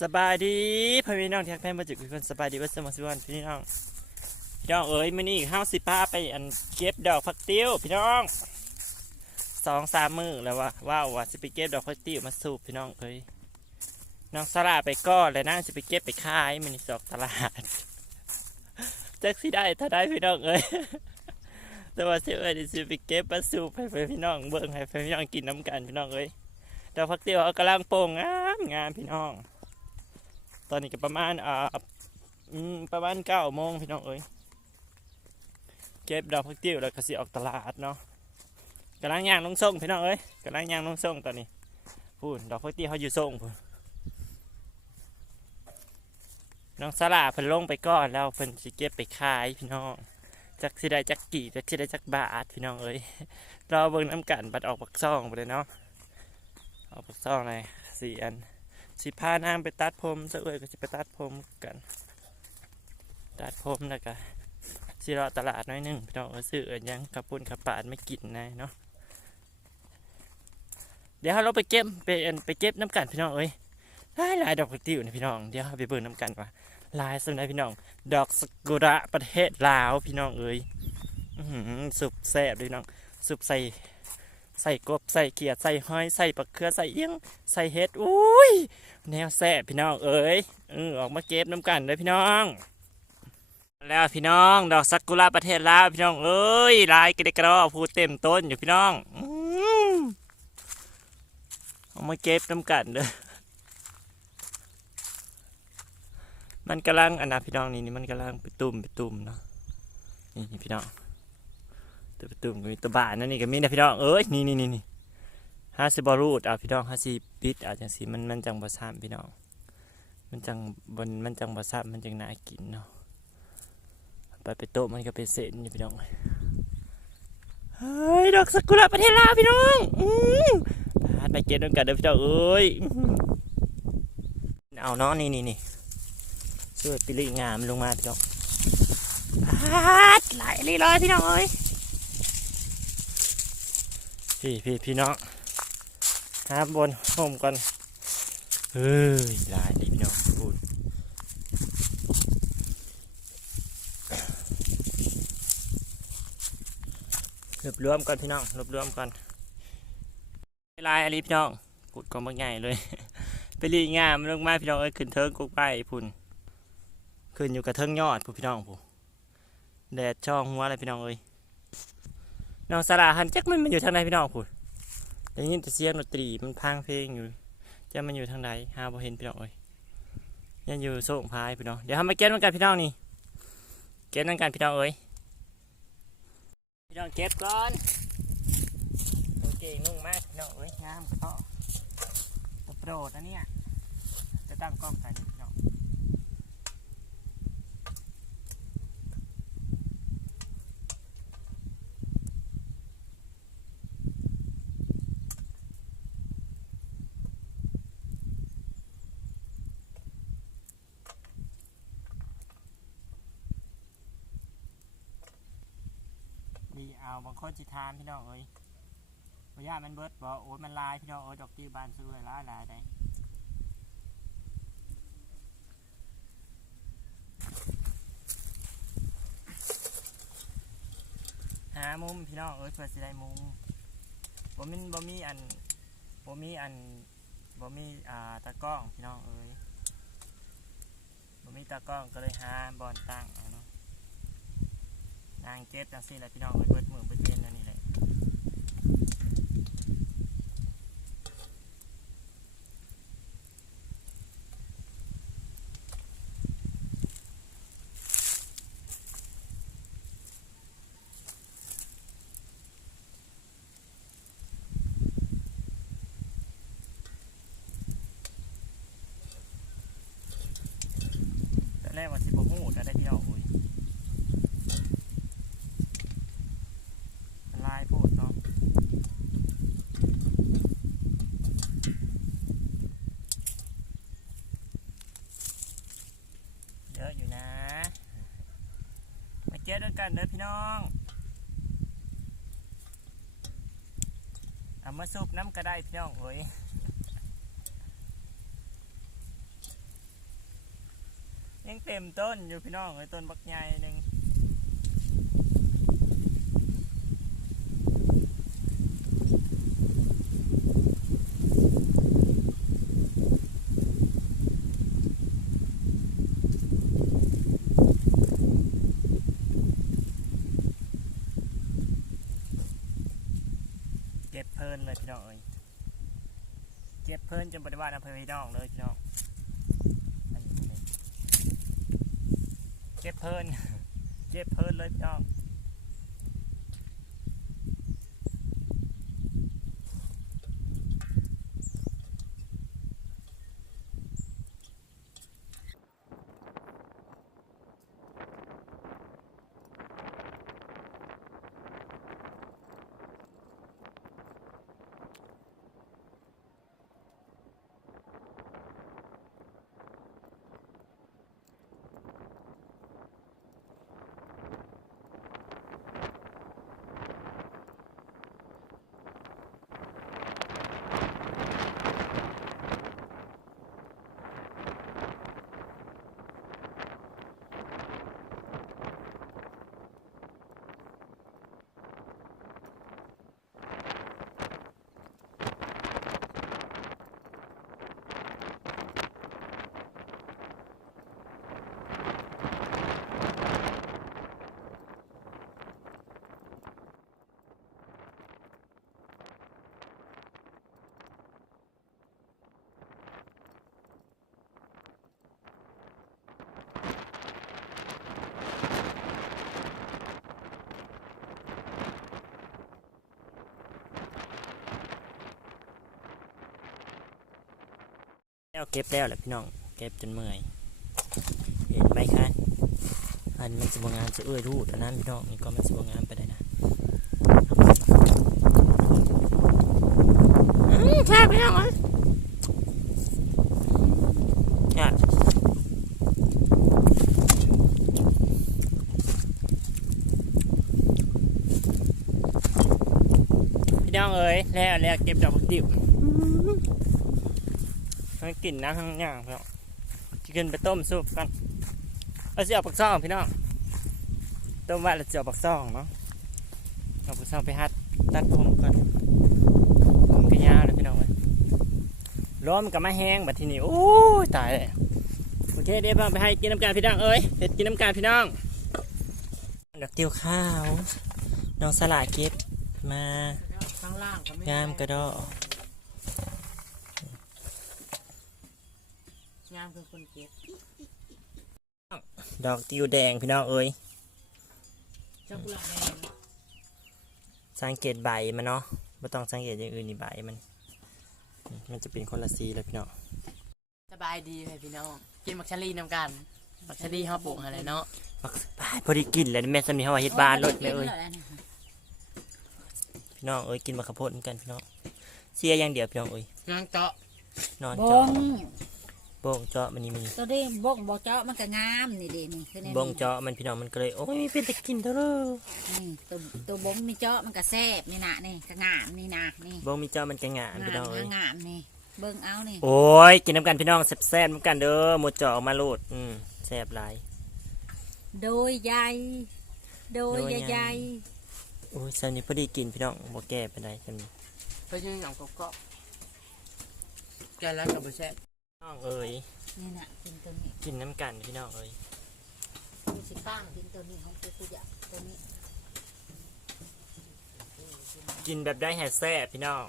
สบายดีพี่น้องที่รักแพงมาจุกคนสบายดีว่าสมอสิวันพี่น้องพี่น้องเอ้ยมือนี้อีกห้าสิบป้าไปอันเก็บดอกผักติ้วพี่น้องสองสามมือแล้วว่าว้าวว่าจะไปเก็บดอกผักติ้วมาสูบพี่น้องเอ้ยน้องสลาไปก้อนแล้วนั่งจะไปเก็บไปขายมันนี่สอกตลาดจักสิได้ถ้าได้พี่น้องเอ้ยแต่ว่าเสียเอ้ยจะไปเก็บมาสูบให้พี่น้องเบิ่งให้พี่น้องกินน้ำกันพี่น้องเอ้ยดอกผักติ้วเขากำลังโป่งงามงามพี่น้อง ตอนนี้ก็ประมาณอ่าประมาณเก้าโมงพี่น้องเอ้ยเก็บดอกผักติ้วแล้วก็สิออกตลาดเนาะกำลังย่างลงส่งพี่น้องเอ้ยกำลังย่างลงส่งตอนนี้พูดดอกผักติ้วเขาอยู่ส่งพูนน้องสลาเพิ่นลงไปก่อนแล้วเพิ่นสิเก็บไปขายพี่น้องจักสิได้จักกี่จักสิได้จักบาทพี่น้องเอ้ยรอเบิ่งน้ำกันบัดออกปักซ่องไปเลยเนาะเอาปักซ่องเลยสี่อัน สิพานางไปตัดผมซะเอ้ยก็จะไปตัดผมกัน ตัดผมแล้วก็สิรอตลาดน้อยหนึ่งพี่น้องเอาซื้อเอินยังขับปุ่นขับปาดไม่กินนะเนาะเดี๋ยวเราไปเก็บไปอันไปเก็บน้ำกันพี่น้องเอ้ยหลายหลายดอกกระติวนะพี่น้องเดี๋ยวไปเบิ่งน้ำกันว่าลายสำหรับพี่น้อง ดอกสกุระประเทศลาวพี่น้องเอ้ยสุบแซ่บด้วยน้องสุบใส่ ใส่กบใส่เกียดใส่ห้อยใส่ปักเขือใส่เอี้ยงใส่เห็ดอุ้ยแนวแซ่บพี่น้องเอ้ยเออออกมาเก็บน้ำกันเลยพี่น้อง แล้วพี่น้องดอกซากุระประเทศลาวพี่น้องเอ้ยลายกระเดกระอพูเต็มต้นอยู่พี่น้องอืมเอามาเก็บน้ำกันเด้อมันกำลังอันนะพี่น้องนี่นี่มันกำลังไปตุ่มไปตุ่มเนาะนี่พี่น้อง ตัวประตูก็มีตัวบ้านนั่นนี่ก็มีนะพี่น้องเอ้ยนี่นี่นี่นี่ห้าสิบรูดอะพี่น้องห้าสิปิดอะจังสีมันมันจังบะซ้ำพี่น้อง มันจังบนมันจังบะซ้ำมันจังน่ากินเนาะไปไปโต๊ะมันก็เป็นเศษอยู่พี่น้องเฮ้ยดอกซากุระประเทศลาวพี่น้องอืมไปเก็บด้วยกันเด้อพี่น้องเอ้ยเอาเนาะนี่นี่นี่ช่วยปิลิงามลงมาพี่น้องพัดไหลเลยเลยพี่น้องเอ้ย พี่พี่พี่น้องหาบนห่มก่อนเฮ้ยลายดิพี่น้องพูดรวบรวมก่อนพี่น้องรวบรวมก่อนลายอะไรพี่น้องพูดก็บ่ง่ายเลย ไปรีงามลงมาพี่น้องเอ้ยขึ้นเทิงกุกไปพุ่นขึ้นอยู่กับเทิงยอดพี่น้องพูนแดดช่องหัวอะไรพี่น้องเอ้ย น้องสลาหันจักมันมันอยู่ทางไหนพี่น้องพูดได้ยินแต่เสียงดนตรีมันพังเพลงอยู่จะมันอยู่ทางไหนหาบ่เห็นพี่น้องเอ้ยยังอยู่โซ่งพายพี่น้องเดี๋ยวทำมาเก็บน้ำกันพี่น้องนี่เก็บน้ำกันพี่น้องเอ้ยพี่น้องเก็บก่อนโอเคนุ่งมากพี่น้องเอ้ยงามเพาะโปรดนะเนี่ยจะตั้งกล้องใส่พี่น้องดีเอา บางคนจิทามพี่น้องเอ้ยระยะมันเบิดบอกโอ้ยมันลายพี่น้องเอ้ยดอกติวบานซื้อลยลายลายได้หามุมพี่น้องเอ้ยเพื่อสิได้มุมบ่มีบ่มีอันบ่มีอันบ่มีอ่าตากล้องพี่น้องเอ้ยบ่มีตากล้องก็เลยหาบอลตั้งเนาะ นางเก็บจังซี่แหละพี่น้องเอ้ยเบิดมือเบิดเย็นนั่นนี่แหละแต่แรกว่า อกันเด้อพี่น้องเอามาสูบน้ำก็ได้พี่น้องเอ้ยยังเต็มต้นอยู่พี่น้องเลยต้นบักใหญ่หนึ่ง เพลินเลยพี่น้องเอ้ยเก็บเพลินจนปฏิวัติอำเภอพี่น้องเลยพี่น้องเก็บเพลินเก็บเพลินเลยพี่น้อง แล้วเก็บแล้วแหละพี่น้อง เก็บจนเมื่อย เห็นไหมคะอันมันสบงามจะเอื้อยรูดอันนั้นพี่น้องนี่ก็มันสบงามไปได้นะแค่พี่น้องเอ้ยพี่น้องเอ้ยแล้วแล้วเก็บดอกบักดิบ กลิ่นน้ำทั้งอย่างพี่น้องจะกินไปต้มซุปกันเอาสิเอาปักซ่องพี่น้องต้มไว้แล้วจะเอาปักซ่องเนาะเอาปักซ่องไปฮัดตัดผมก่อนผมก็ยาวเลยพี่น้องเลยล้มกับมาแห้งแบบทีนี้โอ้ยตายเลยโอเคเดี๋ยวพาไปให้กินน้ำกันพี่น้องเอ้ยเด็ดกินน้ำกันพี่น้องดอกเตียวข้าวน้องสลาเก็บมาข้างล่างงามกระดอ งามคือคนเก็บดอกติวแดงพี่น้องเอ้ยเจ้ากุหลาบแดงสังเกตใบมันเนาะไม่ต้องสังเกตอย่างอื่นนี่ใบมันนี่มันจะเป็นคนละสีเลยพี่น้องสบายดีเลยพี่น้องกินมักชะลีน้ำกันมักชะลีเขาปลูกอะไรเนาะบักบายพอดีกินแล้วแม่สามีเขาว่าเฮ็ดบ้านรถเลยเอ้ยพี่น้องเอ้ยกินมะขามโพดเหมือนกันพี่น้องเสียอย่างเดียวพี่น้องเอ้ยงางเจาะนอนบเจาะ งโบงเจาะมันนี่มันนี่ตัวนี้บงบ่เจาะมันก็งามนี่เด้นี่คือในนี้โบงเจาะมันพี่น้องมันก็เลยโอ้ยมีเป็นตะกินเท่าเลยนี่ตัวตัวบงมีเจาะมันก็แซ่บนี่นะนี่ก็งามนี่นะนี่โบงมีเจาะมันจะงามพี่น้องเอ้ยงามนี่เบิ่งเอานี่โอ้ยกินน้ำกันพี่น้องแซ่บๆน้ำกันเด้อหมดเจาะออกมาโลดอืมแซ่บหลายโดยใหญ่โดยโดยใหญ่ใหญ่โอ้ยสามีพอดีกินพี่น้องบ่แก่ไปได้สามีเพื่อยืนหนังกรอบๆแกแล้วกับบุแซ่บพี่ น้องเอ้ยนี่น่ะกินตัวนี้กินน้ำกันพี่น้องเอ้ยกูสิป้างกินตัวนี้ของกูกูอยากตัวนี้กินแบบได้แฮแซ่บพี่น้อง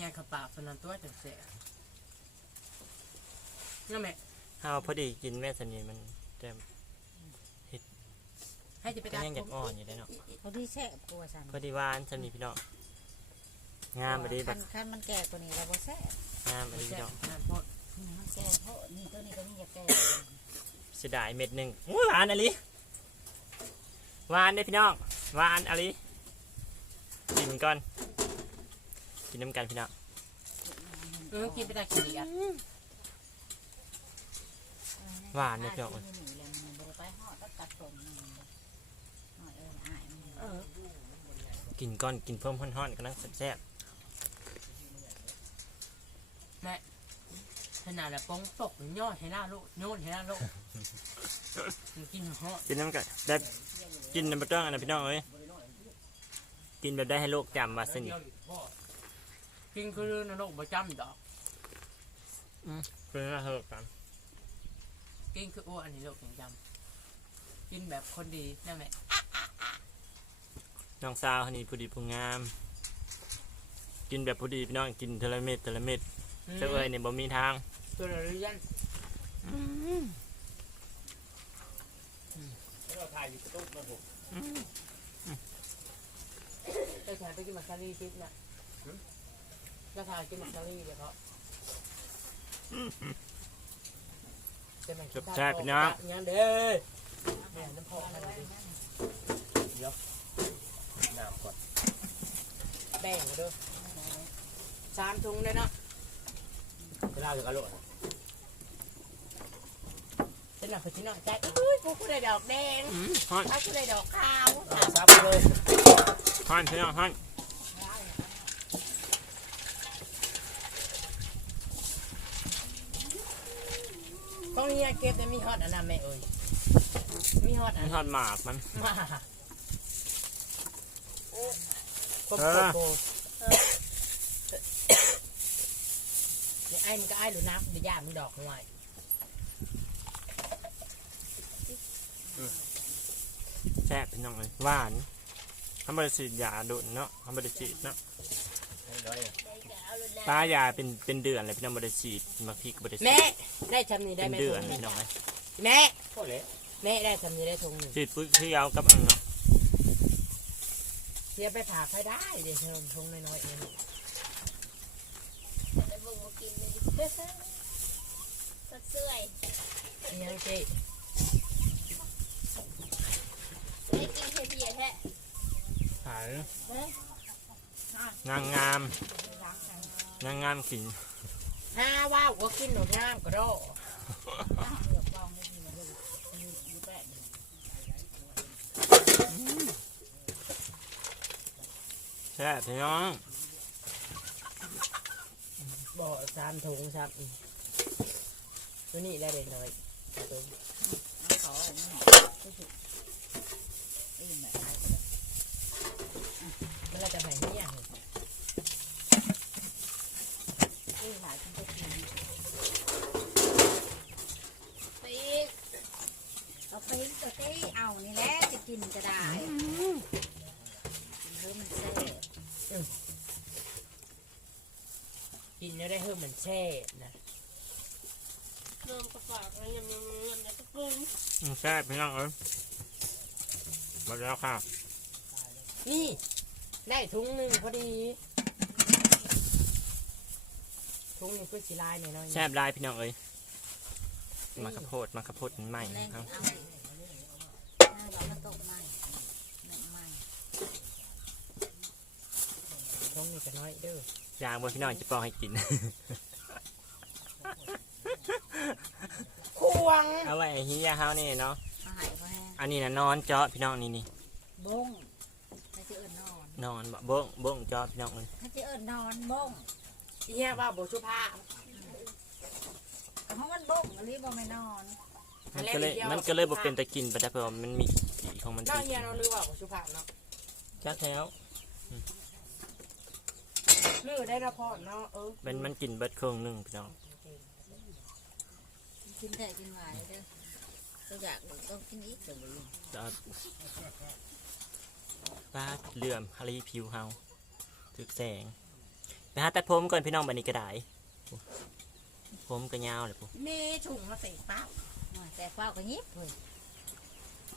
ง่ายขับปากสนันตัวจังแซ่บนั่นแหละเฮาพอดีกินแม่สนีมันจะให้จะไปก็ตัดยังอยากอ่อนอยู่ได้เนาะเขาที่แซ่บกว่าสั่นพอดีหวานสนีพี่น้องงามไปดีแบคับนคันมันแก่กว่านี้แล้วบ่แซ่บงามไปดีแซ่พี่บน้อง น้ำพดนี่มัน แก่เพราะนี่ตัวนี้ก็มีอยากแก่เสียดายเม็ดหนึ่งอู้หวานอะไรหวานได้อพี่น้องหวานอะไรกินก่อน กินน้ำกันพี่น้องเออกินไปตาขี้เดียดหวานเลยพี่น้องนี่แหละมันบ่ได้ไปฮอดตัดตัดผมนี่ฮอดเอออ้ายมันเออกินก่อนกินเพิ่มห้อนๆกำลังแซ่บ แม่ ขนาดแบบป้องตกย่อให้หน้าโลกโยนให้หน้าโลกมันกินเหาะกินน้ำกันได้กินน้ำปลาต้องอันนะพี่น้องเอ้ยกินแบบได้ให้โลกจำว่าสนิทกินคือนรกประจำดอก เป็นอะไรเหรอกันกินคืออ้วนอันนี้โลกยังจำกินแบบคนดีนั่นแหละน้องสาวคนนี้ผู้ดีผู้งาม กินแบบผู้ดีพี่น้องกินเทละเม็ดเทละเม็ดเจ้าเอ้ยเนี่ยบ่มีทาง ตัวเราเรียนไปถ่ายไปกินมักซารีซิปน่ะก็ถ่ายกินมักซารีเดี๋ยวเขาจะมากินข้าวยังเด้อแม่น้ำพอกันดิน้ำก่อนแบ่งมาด้วยสามถุงเลยเนาะเวลาจะกระโดดฉัน หน่อยฉันหน่อยใจอุ้ยกูกูได้ดอกแดงฮอนถ้ากูได้ดอกขาวซับเลยฮอนพี่น้องฮอนต้องเฮียเก็บเนี่ยมีฮอตอันนั้นแม่เอ้ยมีฮอตอัมันนฮอนหมากมัน มาโคโคโคเนี่ยไอ้มันก็ไอ้หรือน้ำเดี๋ยวย่ามันดอกหน่อย แซ่บพี่น้องเลยหวานทำบริสีดยาโดนเนาะทำบริสีดเนาะน้อยตายาเป็นเป็นเดือนเลยพี่น้องบริสีดมาพริกบริสีแม่ดได้ทำนี่ได้เป็นไหมเดือนถุงพี่น้องเลยแม่ก็เลยแม่ได้ทำนี่ได้ถุงหนึ่งสีดปุ๊บที่เอากับอันเนาะเสียไปผ่าใครได้เดี๋ยวเธอถุงน้อยๆเองแต่บุ้งมากินเลยดิสักเสื่อยนี่ยังเจ๊ ได้กินเพียๆแท้ขายนางงามนางงามกินห้าว่าวก็กินหนูงามก็ได้แซ่บพี่น้องบ่สามถุงสามอีกตัวนี้ได้เด็กน้อยตัว ขออันนี้อืมแบบ มัน เราจะแผ่เนี่อยอืมหลายคนก็กินไปเอาไปตัวเต้เอานี่แหละจะกินก็ได้กินเพิ่มมันแซ่บกินแล้วได้เพิ่มมือนแช่นะเริ่มประกอบแล้วยังยังยังจะปรุงอืมแซ่บพี่น้องเอ้ยหมดแล้วค่ะนี่ ได้ถุงหนึ่งพอดี ถุงหนึงเพื่อสีลายหน่อยๆแซ่บได้พี่น้องเอ้ยมาข้าวโพดมาข้าวโพดใหม่แรงครับเอาเรามาตกใหม่หนึ่งใหม่ถุงนี้ก็น้อยเด้อยางบนพี่น้องจะปอกให้กินควงเอาไว้ให้เฮียเฮานี่เนาะเอาหายเพราะแห้งอันนี้นะนอนเจาะพี่น้องนี่นี่บงถ้าจะเอิญ นอนนอนบ่เบิ้งเบิ้งเจาะพี่น้องเลยถ้าจะเอิญนอนบงเฮียว่าโบชุภาพเพราะมันบงอันนี้บ่ไม่นอนมันก็เลยมันก็เลยบ่เป็นตะกินไปแต่เพราะว่ามันมีสีของมันน้าติดเฮียเราลือว่าโบชุภาพเนาะจักแล้วลือได้ละพอเนาะเออเป็นมันกินเบิดเครื่องหนึงพี่น้องกินแต่กินหวานเด้อตัวอยากต้องกินอีกตัวนี้เจาะปลาเหลื่อมฮารีผิวเฮาถึกแสงไปหาตัดผมก่อนพี่น้องบัดนี้ก็ได้ผมก็ยาวเลยปุ๊มีถุงมาใส่เป้าแต่เฝ้าก็ยิบเลย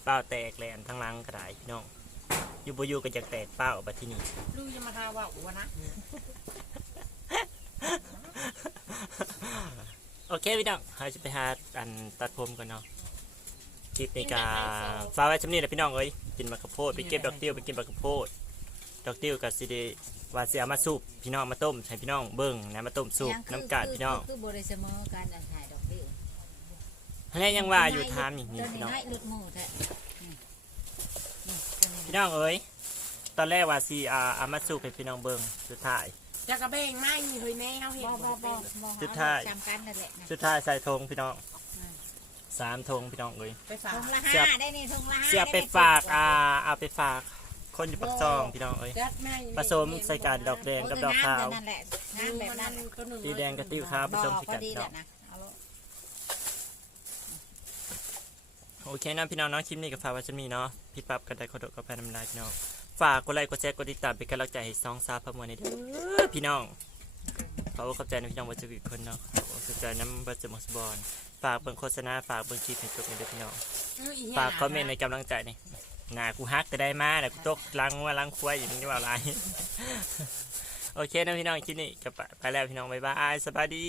เป้าแตกแลนทั้งหลังก็ได้พี่น้องอยู่บ่อยู่ก็จะแตกเป้าบัดที่นี่ลือจะมาหาว่าอ้วนนะโอเคพี่น้องเราจะไปหาอันตัดผมกันเนาะคลิปนี้ก็ฝากไว้ชำนี้แหละพี่น้องเอ้ย กินมะกะโพดไปเก็บดอกเตี้ยวไปกินมะกะโพดดอกเตี้ยวกับซีดีว่าเสียมาสูบพี่น้องมาต้มให้พี่น้องเบิ้งนะมาต้มสูบน้ำกาดพี่น้องคือบริเสมอกันอันถ่ายดอกเบี้ยอันนี้ยังว่าอยู่ทามนี่นี่ตัวพี่นี้น้องให้ลุดหมูแท้นี่นี่ตัวนี้พี่น้องเอ้ยตอนแรกว่าซีอาเอามาสูบให้พี่น้องเบิ้งสุดท้ายใจจะกระเบงไหมเฮ้ยแม่เขาเห็นบ่บ่บ่บ่สุดท้ายจำกันนั่นแหละนะสุดท้ายใส่ธงพี่น้อง สามธงพี่น้องเอ้ย ไปฝากทงละเสียห้าบได้นี่ทงละห้าเสียไปฝากอ่าเอาไปฝาก คนอยู่ปักซองพี่น้องเอ้ย จัดแม่ผสมใส่การดอกแดงกับดอกขาว นั่นแหละน้ำแบบนั้นสีแดงกับติ้วขาวผบ่สมใส่พอกันดีดแหอละกนะเอาลูกโอเคนะพี่น้องเนาะคลิปนี้กับฝากไว้จะมีเนาะพี่ปั๊บกันได้ขอโทษกับแฟนน้ำลายพี่น้องฝากกดไลค์กดแชร์กดติดตามเป็นกำลังใจให้ซองซาพะมวลในเด้อพี่น้อง ขอบคุณขอบใจนะพี่น้องวัชกิจคนเนาะขอบคุณขอบใจน้ำบัจมอสบอลฝากเบิ่งโฆษณาฝากเบิ่งคลิปให้จบในเด้อพี่น้องฝากคอมเมนต์ในกำลังใจนี่หนากูฮักก็ได้มาแต่กูตกลังว่าลังควายอย่างนี้ว่าอะไรโอเคนะพี่น้องคลิปนี้จะไปไปแล้วพี่น้องบ๊ายบายสบายดี